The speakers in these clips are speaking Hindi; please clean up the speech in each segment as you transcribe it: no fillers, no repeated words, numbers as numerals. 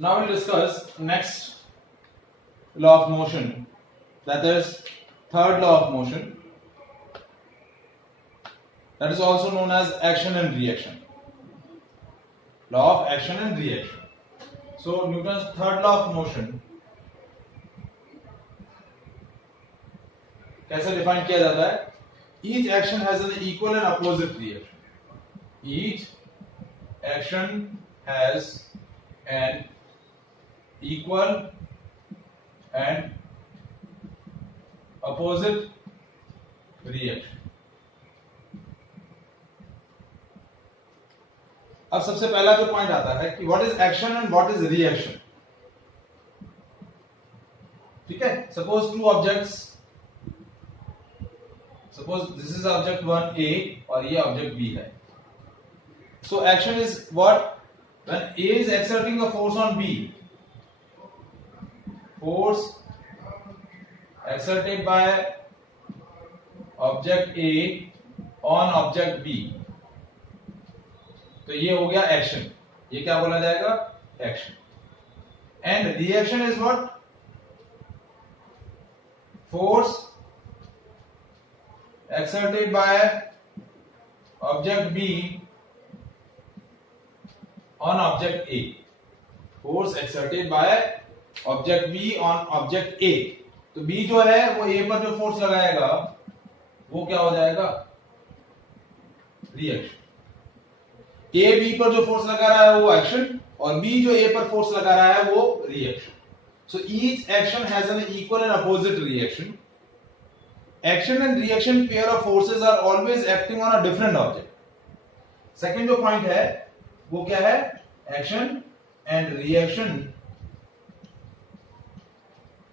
Now we'll discuss next law of motion, that is third law of motion, that is also known as action and reaction. Law of action and reaction. So Newton's third law of motion कैसे डिफाइन किया जाता है? Each action has an equal and opposite reaction. Each action has an equal and opposite reaction. अब सबसे पहला जो पॉइंट आता है कि what is action and what is reaction. ठीक है, suppose two objects, suppose this is object 1 A और ये ऑब्जेक्ट B है. So action is what? When A is exerting a force on B, force exerted by object A on object B, तो ये हो गया एक्शन. ये क्या बोला जाएगा? Action. And reaction is what? Force exerted by object B on object A. Force exerted by object B on object A. तो B जो है वो A पर जो फोर्स लगाएगा वो क्या हो जाएगा? रिएक्शन. A B पर जो फोर्स लगा रहा है वो एक्शन, और B जो A पर फोर्स लगा रहा है वो reaction. So each action has an equal and opposite reaction. Action and reaction pair of forces are always acting on a different object. Second जो पॉइंट है वो क्या है? Action and reaction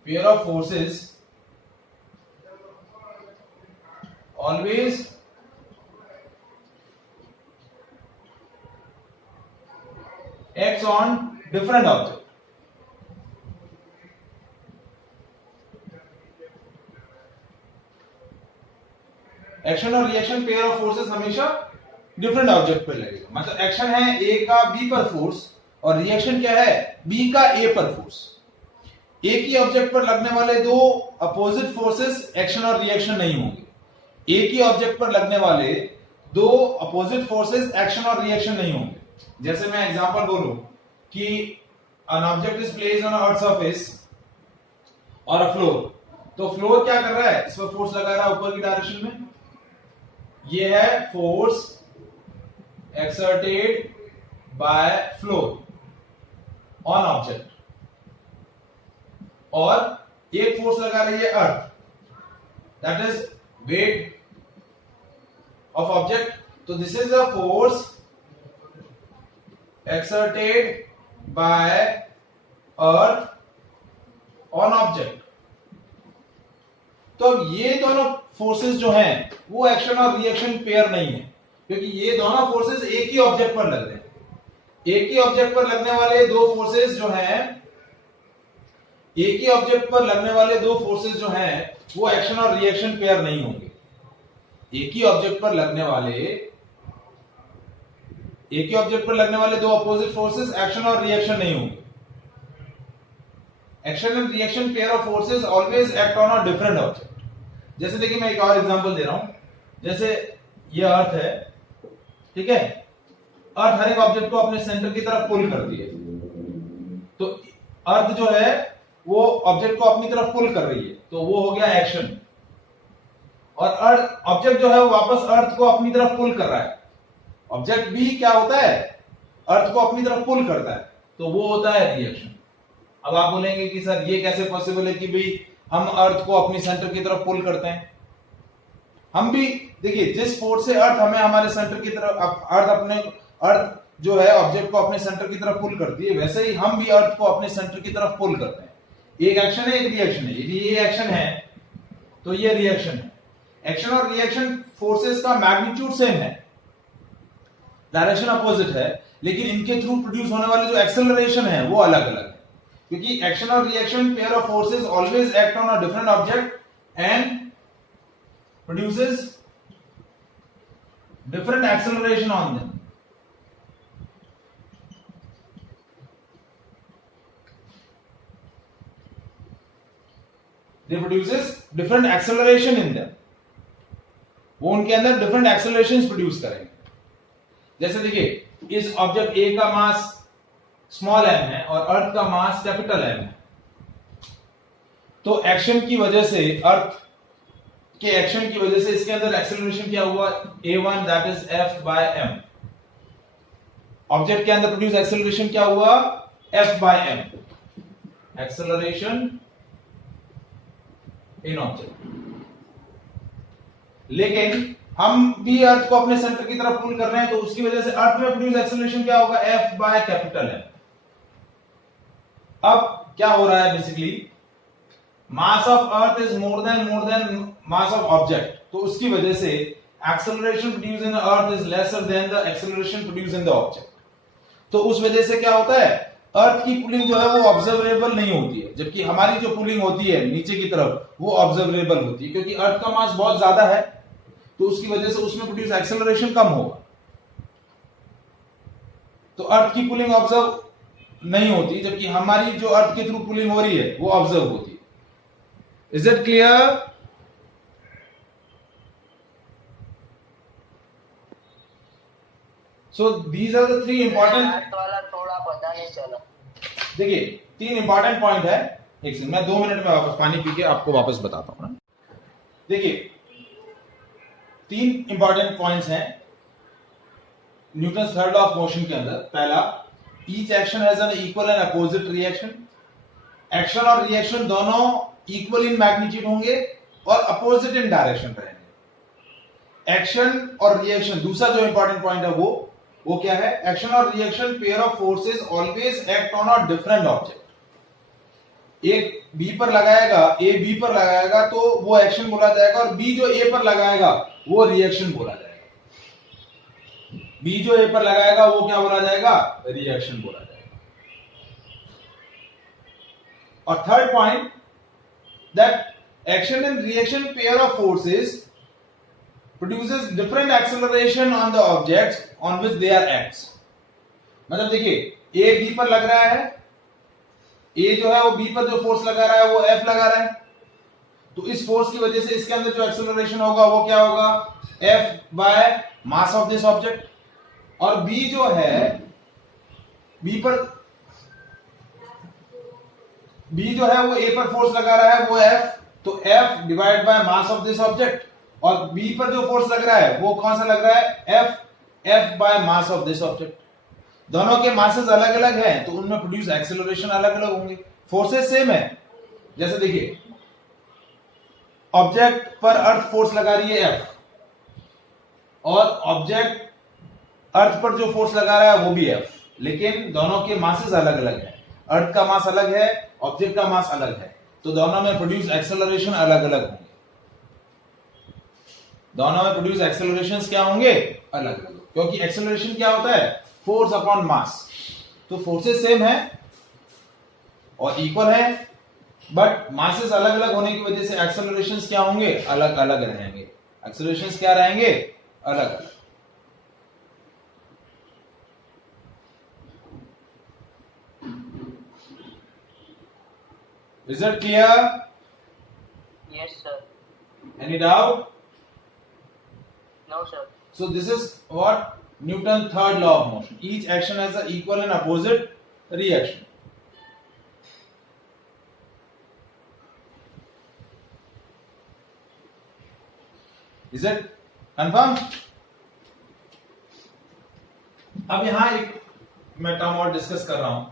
pair of forces always acts on different object. Action और रिएक्शन पेयर ऑफ फोर्सेस हमेशा डिफरेंट ऑब्जेक्ट पर लगेगा. मतलब एक्शन है A का B पर फोर्स और रिएक्शन क्या है? B का A पर फोर्स. एक ही ऑब्जेक्ट पर लगने वाले दो अपोजिट फोर्सेस एक्शन और रिएक्शन नहीं होंगे. एक ही ऑब्जेक्ट पर लगने वाले दो अपोजिट फोर्सेस एक्शन और रिएक्शन नहीं होंगे. जैसे मैं एग्जांपल बोलूं कि an object is placed on a earth surface और a floor, तो फ्लोर क्या कर रहा है? इस पर फोर्स लगा रहा है ऊपर की डायरेक्शन में. ये है force exerted by floor on object, और एक फोर्स लगा रही है earth, that is weight of object. तो this is a force exerted by earth on object. तो ये दोनों फोर्सेस जो हैं वो एक्शन और रिएक्शन पेयर नहीं है, क्योंकि ये दोनों फोर्सेस एक ही ऑब्जेक्ट पर लग रहे हैं. एक ही ऑब्जेक्ट पर लगने वाले दो फोर्सेस जो हैं, एक ही ऑब्जेक्ट पर लगने वाले दो फोर्सेस जो हैं वो एक्शन और रिएक्शन पेयर नहीं होंगे. एक ही ऑब्जेक्ट पर लगने वाले दो अपोजिट फोर्सेस एक्शन और रिएक्शन नहीं होंगे. Action and reaction pair of forces always act on a different object. जैसे देखिए मैं एक और एग्जांपल दे रहा हूं. जैसे ये अर्थ है, ठीक है. अर्थ हर एक ऑब्जेक्ट को अपने सेंटर की तरफ पुल करती है. तो अर्थ जो है वो ऑब्जेक्ट को अपनी तरफ पुल कर रही है, तो वो हो गया एक्शन. और ऑब्जेक्ट जो है वो वापस अर्थ को अपनी तरफ पुल कर रहा है. ऑब्जेक्ट भी क्या होता है? अर्थ को अपनी तरफ पुल करता है, तो वो होता है रिएक्शन. अब आप बोलेंगे कि सर ये कैसे पॉसिबल है कि भाई हम अर्थ को अपनी सेंटर की तरफ पुल करते हैं? हम भी देखिए, जिस फोर्स से अर्थ हमें हमारे सेंटर की तरफ, अर्थ जो है ऑब्जेक्ट को अपने सेंटर की तरफ पुल करती है, वैसे ही हम भी अर्थ को अपने सेंटर की तरफ पुल करते हैं. एक एक्शन है, एक रिएक्शन है. यदि ये एक्शन है तो ये रिएक्शन है. एक्शन और रिएक्शन फोर्सेस का मैग्नीट्यूड सेम है, डायरेक्शन अपोजिट है, लेकिन इनके थ्रू प्रोड्यूस होने वाले जो एक्सेलरेशन है वो अलग अलग है. क्योंकि एक्शन और reaction pair of forces always act on a different object and produces different acceleration on them. They produces different acceleration in them, वो उनके अंदर डिफरेंट एक्सेलरेशंस प्रोड्यूस करेंगे। जैसे देखिए इस ऑब्जेक्ट ए का मास स्मॉल m है और अर्थ का मास कैपिटल M है, तो एक्शन की वजह से, अर्थ के एक्शन की वजह से इसके अंदर एक्सेलरेशन क्या हुआ, a1 that is f by m। Object के अंदर प्रोड्यूस एक्सेलरेशन क्या हुआ, f by m, acceleration in object. लेकिन हम भी अर्थ को अपने सेंटर की तरफ पुल कर रहे हैं, तो उसकी वजह से अर्थ में प्रोड्यूस एक्सेलरेशन क्या होगा, f by कैपिटल M। अब क्या हो रहा है, basically mass of earth is more then mass of object, तो उसकी वजह से acceleration produce in earth is lesser than the acceleration produce in the object. तो उस वजह से क्या होता है, अर्थ की पुलिंग जो है वो ऑब्जर्वेबल नहीं होती है, जबकि हमारी जो पुलिंग होती है नीचे की तरफ वो ऑब्जर्वेबल होती है, क्योंकि अर्थ का मास बहुत ज्यादा है, तो उसकी वजह से उसमें प्रोड्यूस एक्सेलरेशन कम होगा, तो अर्थ की पुलिंग ऑब्जर्व नहीं होती, जबकि हमारी जो अर्थ के थ्रू पुलिंग हो रही है वो ऑब्जर्व होती है। Is it clear? So these are the 3 important वाला थोड़ा पता नहीं चला। देखिए 3 इंपॉर्टेंट पॉइंट है, एक सेकंड मैं 2 मिनट में वापस पानी पी के आपको वापस बताता हूं ना। देखिए 3 इंपॉर्टेंट पॉइंट्स हैं Newton's third law of motion के अंदर। पहला, each action has an equal and opposite reaction. Action और रिएक्शन दोनों इक्वल इन मैग्नीट्यूड होंगे और अपोजिट इन डायरेक्शन रहेंगे। एक्शन और रिएक्शन, दूसरा जो इंपॉर्टेंट पॉइंट है वो क्या है, एक्शन और reaction pair of forces always act on a different object. एक बी पर लगाएगा, ए बी पर लगाएगा तो वो एक्शन बोला जाएगा, और बी जो ए पर लगाएगा वो रिएक्शन बोला जाएगा। बी जो ए पर लगाएगा वो क्या बोला जाएगा, रिएक्शन बोला जाएगा। और third point, that action and reaction pair of forces produces different acceleration on the objects on which they are acts। मतलब देखिए ए बी पर लग रहा है, ए जो है वो बी पर जो फोर्स लगा रहा है वो एफ लगा रहा है, तो इस फोर्स की वजह से इसके अंदर जो एक्सेलरेशन होगा वो क्या होगा, F by mass of this object. और बी जो है, बी जो है वो ए पर फोर्स लगा रहा है वो एफ, तो F divide by mass of this object. और बी पर जो फोर्स लग रहा है वो कौन सा लग रहा है, F by mass of this object. दोनों के मासेस अलग अलग हैं, तो उनमें प्रोड्यूस एक्सेलरेशन अलग अलग होंगे। फोर्सेस सेम है, जैसे देखिए ऑब्जेक्ट पर अर्थ फोर्स लगा रही है एफ, और ऑब्जेक्ट अर्थ पर जो फोर्स लगा रहा है वो भी एफ, लेकिन दोनों के मासेस अलग अलग हैं। अर्थ का मास अलग है, ऑब्जेक्ट का मास अलग है, तो दोनों में प्रोड्यूस एक्सेलरेशन अलग अलग होंगे। दोनों में प्रोड्यूस एक्सेलरेशंस क्या होंगे, अलग अलग, क्योंकि एक्सेलरेशन क्या होता है, फोर्स अपॉन मास। तो फोर्सेस सेम है और इक्वल है, बट मासेस अलग अलग होने की वजह से एक्सेलरेशंस क्या होंगे, अलग अलग रहेंगे। एक्सेलरेशंस क्या रहेंगे, अलग अलग। Is it clear? Yes sir. Any doubt? No sir. So this is what Newton's third law of motion. Each action has an equal and opposite reaction. Is it confirmed? अब यहां एक मैं टर्म और डिस्कस कर रहा हूं,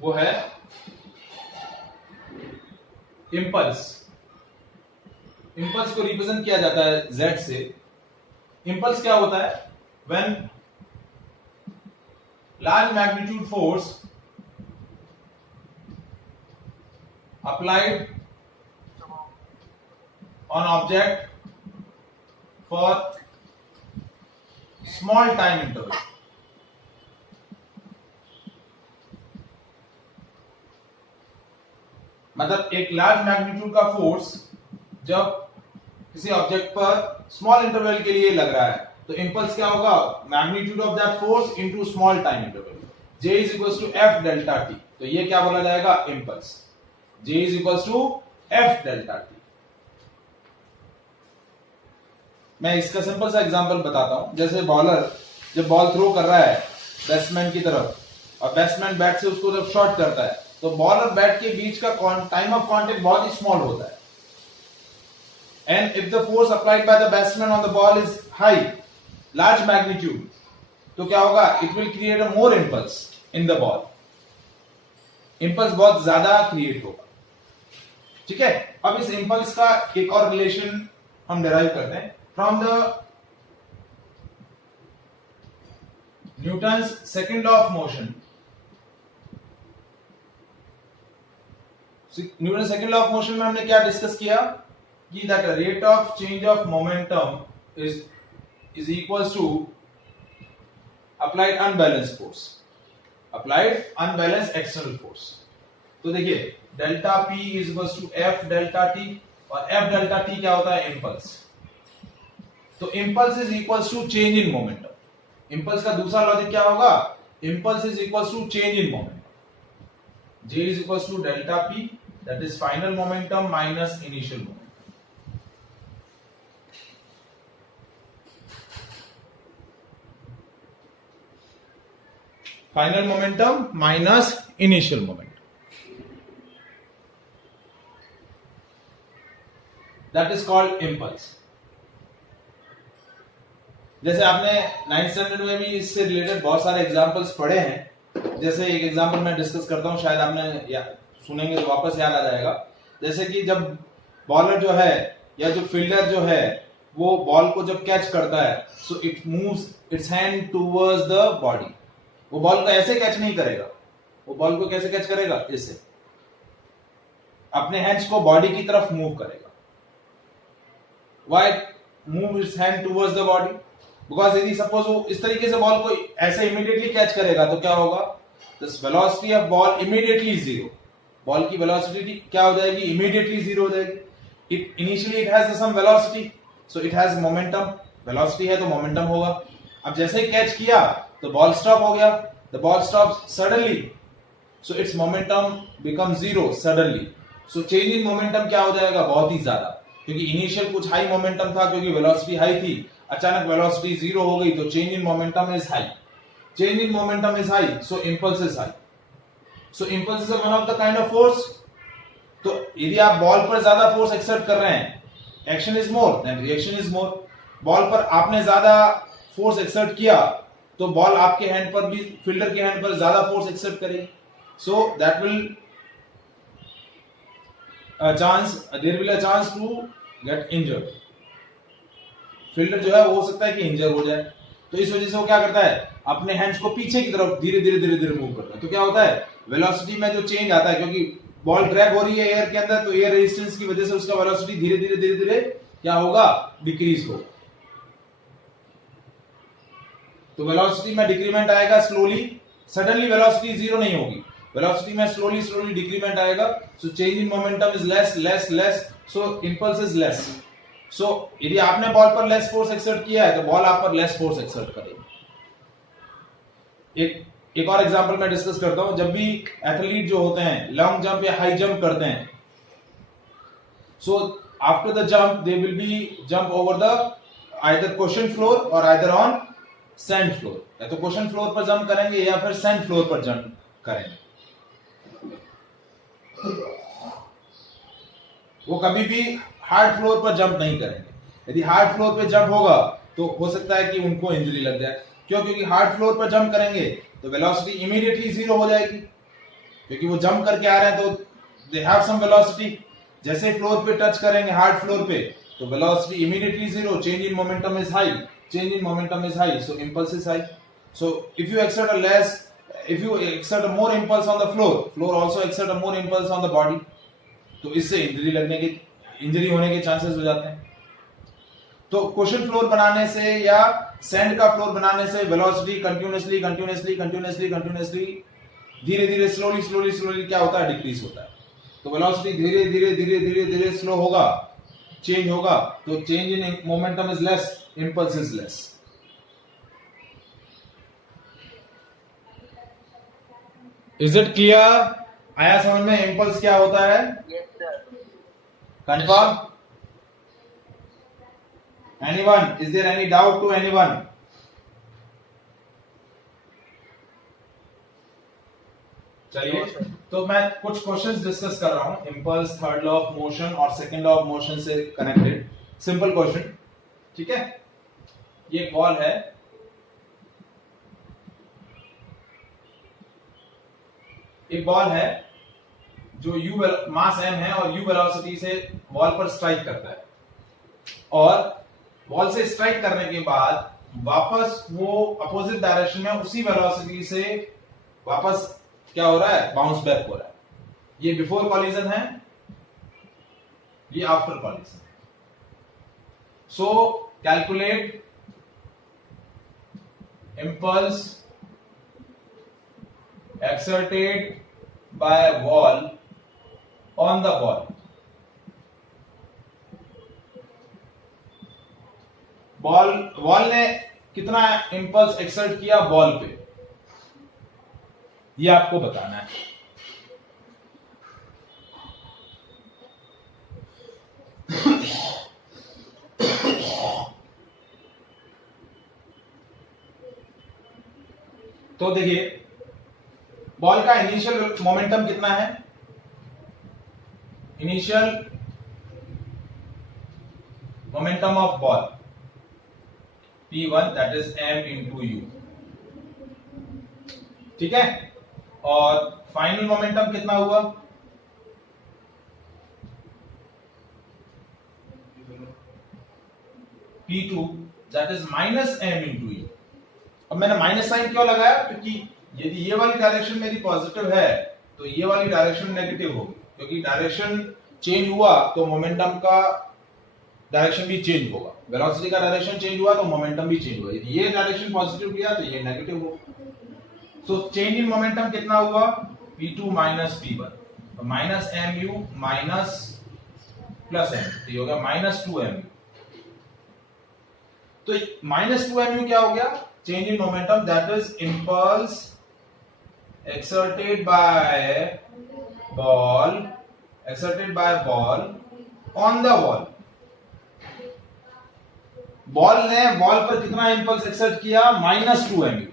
वो है इंपल्स। इंपल्स को रिप्रेजेंट किया जाता है Z से। इंपल्स क्या होता है, when large magnitude force applied on object for small time interval। मतलब एक लार्ज मैग्नीट्यूड का फोर्स जब किसी ऑब्जेक्ट पर स्मॉल इंटरवल के लिए लग रहा है, तो इंपल्स क्या होगा, magnitude of that force into small time interval. J is equal to F delta T, तो ये क्या बोला जाएगा, impulse. J is equal to F delta T. मैं इसका सिंपल सा एग्जांपल बताता हूं। जैसे बॉलर जब बॉल थ्रो कर रहा है बैट्समैन की तरफ और बैट्समैन बैट से उसको जब शॉट करता है तो बॉल और बैट के बीच का टाइम ऑफ कांटेक्ट बहुत ही स्मॉल होता है। And if the force applied by the batsman on the ball is high, large magnitude, तो क्या होगा, it will create a more impulse in the ball. Impulse बहुत ज्यादा क्रिएट होगा। ठीक है, अब इस इंपल्स का एक और रिलेशन हम डिराइव करते हैं from the Newton's second law of motion. Newton second law of motion में हमने क्या डिस्कस किया कि that rate of change of momentum is equal to applied unbalance force, applied unbalance external force. तो देखिए delta P is equal to F delta T, और एफ डेल्टा टी क्या होता है, इंपल्स। तो impulse is equal to change in momentum. Impulse का दूसरा लॉजिक क्या होगा, impulse is equal to change in momentum. J is equals to delta P, that is final momentum minus initial momentum. Final momentum minus initial momentum. That is called impulse. जैसे आपने 9th स्टैंडर्ड में भी इससे रिलेटेड बहुत सारे एग्जांपल्स पढ़े हैं। जैसे एक एग्जांपल मैं डिस्कस करता हूं, शायद आपने सुनेंगे तो वापस याद आ जाएगा। जैसे कि जब बॉलर जो है या जो फील्डर जो है वो बॉल को जब कैच करता है, so it moves it's hand towards the body. वो बॉल को ऐसे कैच नहीं करेगा, वो बॉल को कैसे कैच करेगा, इससे अपने हैंड्स को बॉडी की तरफ मूव करेगा। Why move it's hand towards the body, because यदि सपोज वो इस तरीके से बॉल को ऐसे इमीडिएटली कैच करेगा तो क्या होगा, this velocity of ball immediately zero. Ball की वेलोसिटी क्या हो जाएगी, इमीडिएटली जीरो हो जाएगी। It initially it has some velocity, so it has momentum. Velocity है तो मोमेंटम होगा। अब जैसे ही कैच किया तो बॉल स्टॉप हो गया, the ball stop suddenly, so it's momentum become zero suddenly. So change in momentum क्या हो जाएगा, बहुत ही ज्यादा, क्योंकि इनिशियल कुछ हाई मोमेंटम था, क्योंकि वेलोसिटी हाई थी, अचानक वेलोसिटी जीरो हो गई तो change in momentum is high. Change in momentum is high, so impulse is high. So impulse is one of the kind of force. तो यदि आप बॉल पर ज्यादा फोर्स एक्सर्ट कर रहे हैं, action is more than reaction is more. Ball पर आपने ज्यादा फोर्स एक्सर्ट किया तो बॉल आपके हैंड पर भी, फील्डर के हैंड पर ज्यादा फोर्स एक्सर्ट करेगी। So that will there will a chance to get injured. Fielder जो है वो हो सकता है कि इंजर हो जाए। तो इस वजह से वो क्या करता है, अपने हैंड्स को पीछे की तरफ धीरे धीरे मूव करता है। तो क्या होता है, वेलोसिटी में जो चेंज आता है, क्योंकि बॉल ड्रैग हो रही है एयर के अंदर, तो एयर रेजिस्टेंस की वजह से उसका वेलोसिटी धीरे धीरे क्या होगा, डिक्रीज होगा। तो वेलोसिटी में डिक्रीमेंट आएगा स्लोली, सडनली वेलोसिटी जीरो नहीं होगी, वेलोसिटी में स्लोली डिक्रीमेंट आएगा। So change in momentum is less, so impulse is less. So यदि आपने बॉल पर लेस फोर्स एक्सर्ट किया है तो बॉल आप पर लेस फोर्स एक्सर्ट करेगी। एक और एग्जांपल मैं डिस्कस करता हूं। जब भी एथलीट जो होते हैं लॉन्ग जंप या हाई जंप करते हैं, so after the jump they will be jump over the either question floor और आइदर ऑन सैंड फ्लोर। या तो क्वेश्चन फ्लोर पर जंप करेंगे या फिर सैंड फ्लोर पर जंप करेंगे। वो कभी भी हार्ड फ्लोर पर जंप नहीं करेंगे। यदि हार्ड फ्लोर पे जंप होगा तो हो सकता है कि उनको इंजरी लग जाए। क्यों, क्योंकि हार्ड फ्लोर पर जंप करेंगे तो वेलोसिटी इमीडिएटली जीरो हो जाएगी, क्योंकि वो जंप करके आ रहे हैं तो दे हैव सम वेलोसिटी। जैसे फ्लोर पे टच करेंगे हार्ड फ्लोर पे तो velocity immediately zero, change in momentum is high, change in momentum is high, so impulse is high. So if you exert a more impulse on the floor also exert a more impulse on the body, तो इससे इंजरी होने के चांसेस हो जाते हैं। तो क्वेश्चन फ्लोर बनाने से या सैंड का फ्लोर बनाने से वेलोसिटी कंटिन्यूअसली धीरे स्लोली क्या होता है, डिक्रीज होता है। तो वेलोसिटी धीरे स्लो होगा, चेंज होगा, तो change in momentum is less, impulse is less. Is it clear? आया समझ में इम्पल्स क्या होता है? Yes sir. Confirm? Anyone? Is there any doubt to anyone? चलिए, तो मैं कुछ क्वेश्चंस डिस्कस कर रहा हूं impulse, third law of motion और सेकंड लॉ ऑफ मोशन से कनेक्टेड सिंपल क्वेश्चन, ठीक है? ये एक बॉल है, एक बॉल है जो u मास m है और u वेलोसिटी से बॉल पर स्ट्राइक करता है, और बॉल से स्ट्राइक करने के बाद वापस वो अपोजिट डायरेक्शन में उसी वेलोसिटी से वापस क्या हो रहा है? बाउंस बैक हो रहा है। ये बिफोर कॉलिजन है, ये आफ्टर कॉलिजन है। सो calculate impulse exerted by wall on the ball. Ball ने कितना इंपल्स एक्सर्ट किया बॉल पे, ये आपको बताना है। तो देखिए, बॉल का इनिशियल मोमेंटम कितना है? Initial momentum of ball P1 that is m into u, ठीक है? और फाइनल मोमेंटम कितना हुआ? P2 that is minus m into u। अब मैंने माइनस साइन क्यों लगाया? क्योंकि यदि ये वाली डायरेक्शन मेरी पॉजिटिव है तो ये वाली डायरेक्शन नेगेटिव होगी, क्योंकि डायरेक्शन चेंज हुआ तो मोमेंटम का डायरेक्शन भी चेंज होगा। वेलोसिटी का डायरेक्शन चेंज हुआ तो मोमेंटम भी चेंज हुआ। यदि ये डायरेक्शन पॉजिटिव किया तो ये नेगेटिव होगा। सो चेंज इन मोमेंटम कितना हुआ? P2 माइनस P1, तो minus mu minus plus m, तो ये हो गया माइनस 2mu। तो माइनस 2mu क्या हो गया? Change in momentum that is impulse exerted by ball on the wall। Ball ने बॉल पर कितना इंपल्स एक्सर्ट किया? Minus 2mu।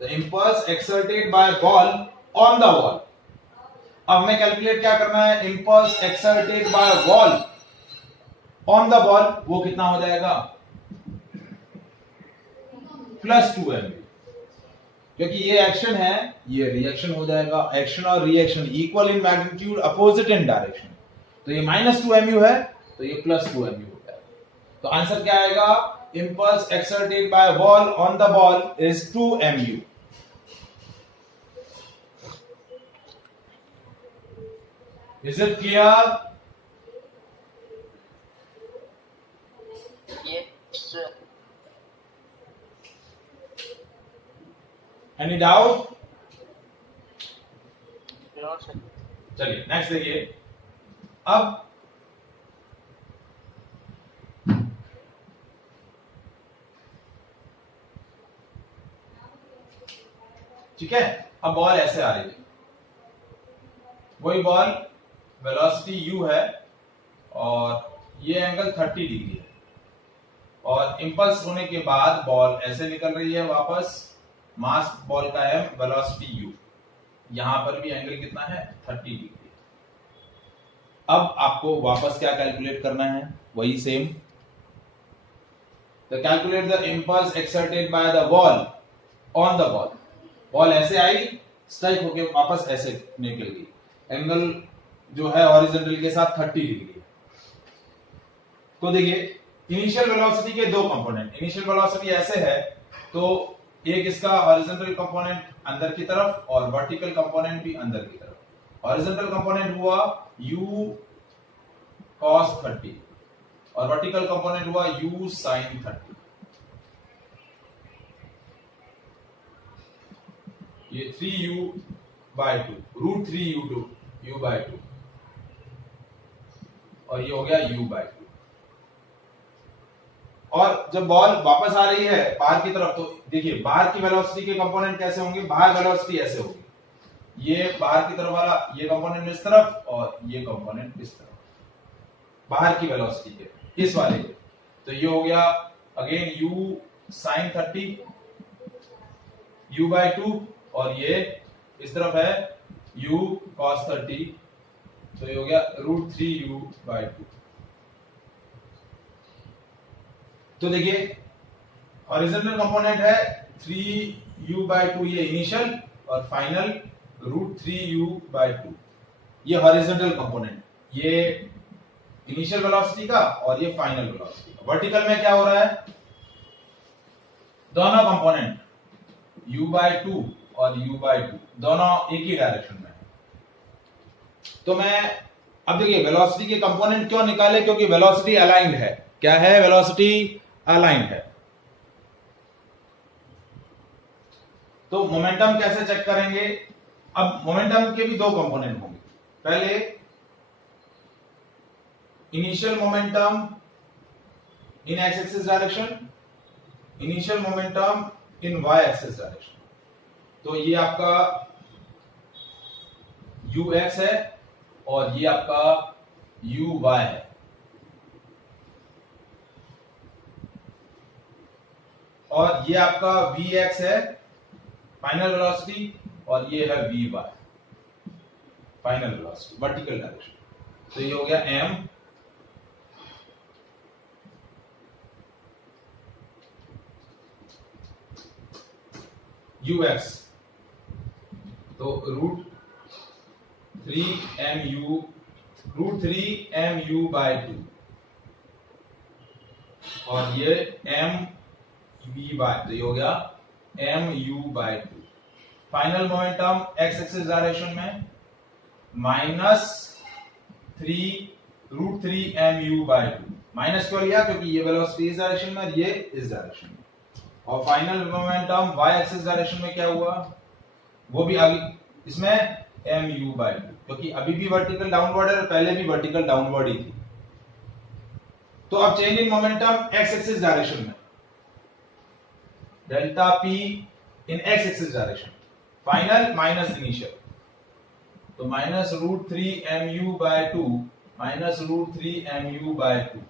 The impulse exerted by ball on the wall. अब हमें कैलकुलेट क्या करना है? Impulse exerted by ball on the ball, वो कितना हो जाएगा? प्लस 2mu, क्योंकि ये एक्शन है, ये रिएक्शन हो जाएगा। एक्शन और reaction equal in magnitude, opposite in direction. तो ये माइनस 2mu है तो ये प्लस 2mu हो जाएगा। तो आंसर क्या आएगा? Impulse exerted by ball on the ball is 2mu। Is it clear? Yes sir. Any doubt? No sir. चलिए नेक्स्ट देखिए। अब ठीक है, अब बॉल ऐसे आ रही है, वही बॉल वेलोसिटी u है और ये एंगल 30 डिग्री है, और इंपल्स होने के बाद बॉल ऐसे निकल रही है वापस। मास बॉल का है, वेलोसिटी u, यहां पर भी एंगल कितना है? 30 डिग्री। अब आपको वापस क्या कैलकुलेट करना है? वही सेम, तो calculate the impulse exerted by the ball on the ball. Ball ऐसे आई, स्ट्राइक होके वापस ऐसे निकल गई, एंगल जो है हॉरिजॉन्टल के साथ 30 डिग्री। तो देखिए, इनिशियल वेलोसिटी के दो कंपोनेंट, इनिशियल वेलोसिटी ऐसे है तो एक इसका हॉरिजॉन्टल कंपोनेंट अंदर की तरफ और वर्टिकल कंपोनेंट भी अंदर की तरफ। हॉरिजॉन्टल कंपोनेंट हुआ u cos 30 और वर्टिकल कंपोनेंट हुआ u sin 30। ये 3u/2, रूट 3u/2 और ये हो गया u/2। और जब बॉल वापस आ रही है बाहर की तरफ, तो देखिए बाहर की वेलोसिटी के कंपोनेंट कैसे होंगे? बाहर वेलोसिटी ऐसे होगी, ये बाहर की तरफ वाला ये कंपोनेंट इस तरफ और ये कंपोनेंट इस तरफ, बाहर की वेलोसिटी के इस वाले के। तो ये हो गया अगेन u sin 30 u/2 और ये इस तरफ है u cos 30, तो ये हो गया √3u/2। तो देखिए हॉरिजॉन्टल कंपोनेंट है 3u/2, ये इनिशियल और फाइनल √3u/2, ये हॉरिजॉन्टल कंपोनेंट, ये इनिशियल वेलोसिटी का और ये फाइनल वेलोसिटी का। वर्टिकल में क्या हो रहा है, दोनों कंपोनेंट u/2 और u/2 दोनों एक ही डायरेक्शन में है। तो मैं अब देखिए वेलोसिटी के कंपोनेंट क्यों निकाले, क्योंकि वेलोसिटी अलाइंड है। क्या है, वेलोसिटी अलाइंड है। तो मोमेंटम कैसे चेक करेंगे, अब मोमेंटम के भी दो कंपोनेंट होंगे। पहले इनिशियल मोमेंटम इन x axis direction, initial momentum इन y एक्सिस डायरेक्शन। तो ये आपका ux है और ये आपका uy है। और ये आपका vx है फाइनल वेलोसिटी और ये है vy final velocity vertical direction. तो ये हो गया m ux, तो √3mu/2 और ये mvy, तो ये हो गया mu/2। Final momentum x axis direction में -3√3mu/2, माइनस क्यों लिया, क्योंकि ये वेलोसिटी इस डायरेक्शन में और ये इस डायरेक्शन में। और final momentum y axis direction में क्या हुआ, वो भी आगे इसमें mu/2, क्योंकि अभी भी वर्टिकल डाउनवर्ड है और पहले भी वर्टिकल डाउनवर्ड ही थी। तो अब change in momentum x axis direction में, डेल्टा p इन x axis direction, final minus initial, तो -√3mu/2 -√3mu/2,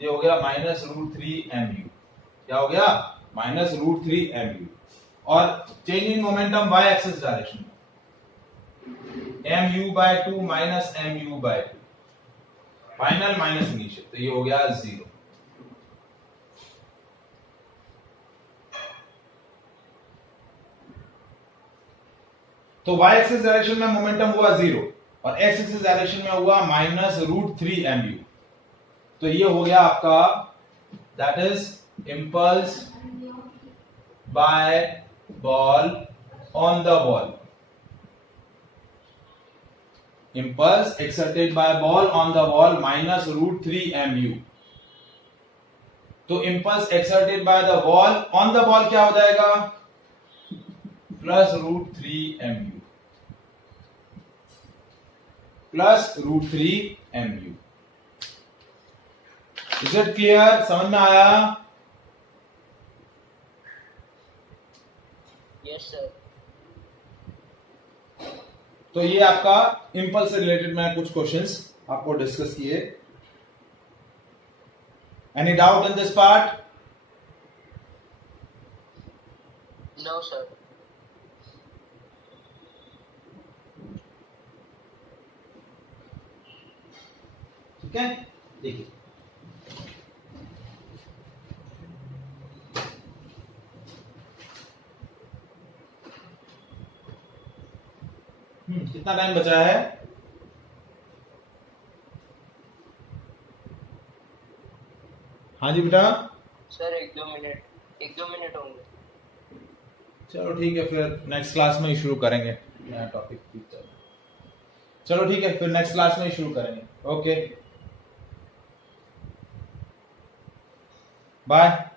ये हो गया -√3mu, क्या हो गया -√3mu। और change in momentum y axis direction में mu/2 -mu/2, final minus initial, तो ये हो गया 0। तो y एक्सिस डायरेक्शन में मोमेंटम हुआ 0 और x एक्सिस डायरेक्शन में हुआ -√3mu। तो ये हो गया आपका that is impulse by ball on the ball, impulse exerted by ball on the ball -√3mu। तो impulse exerted by the ball on the ball क्या हो जाएगा, +√3mu, +√3mu। Is it clear, समझ में आया? Yes sir. तो ये आपका इंपल्स से रिलेटेड मैं कुछ क्वेश्चंस आपको डिस्कस किए। Any doubt in this part? No sir. ठीक है, देखिए कितना टाइम बचा है? हाँ जी बेटा। सर 1-2 मिनट होंगे। चलो ठीक है, फिर नेक्स्ट क्लास में ही शुरू करेंगे नया टॉपिक। चलो ठीक है, फिर नेक्स्ट क्लास में ही शुरू करेंगे। Okay, bye.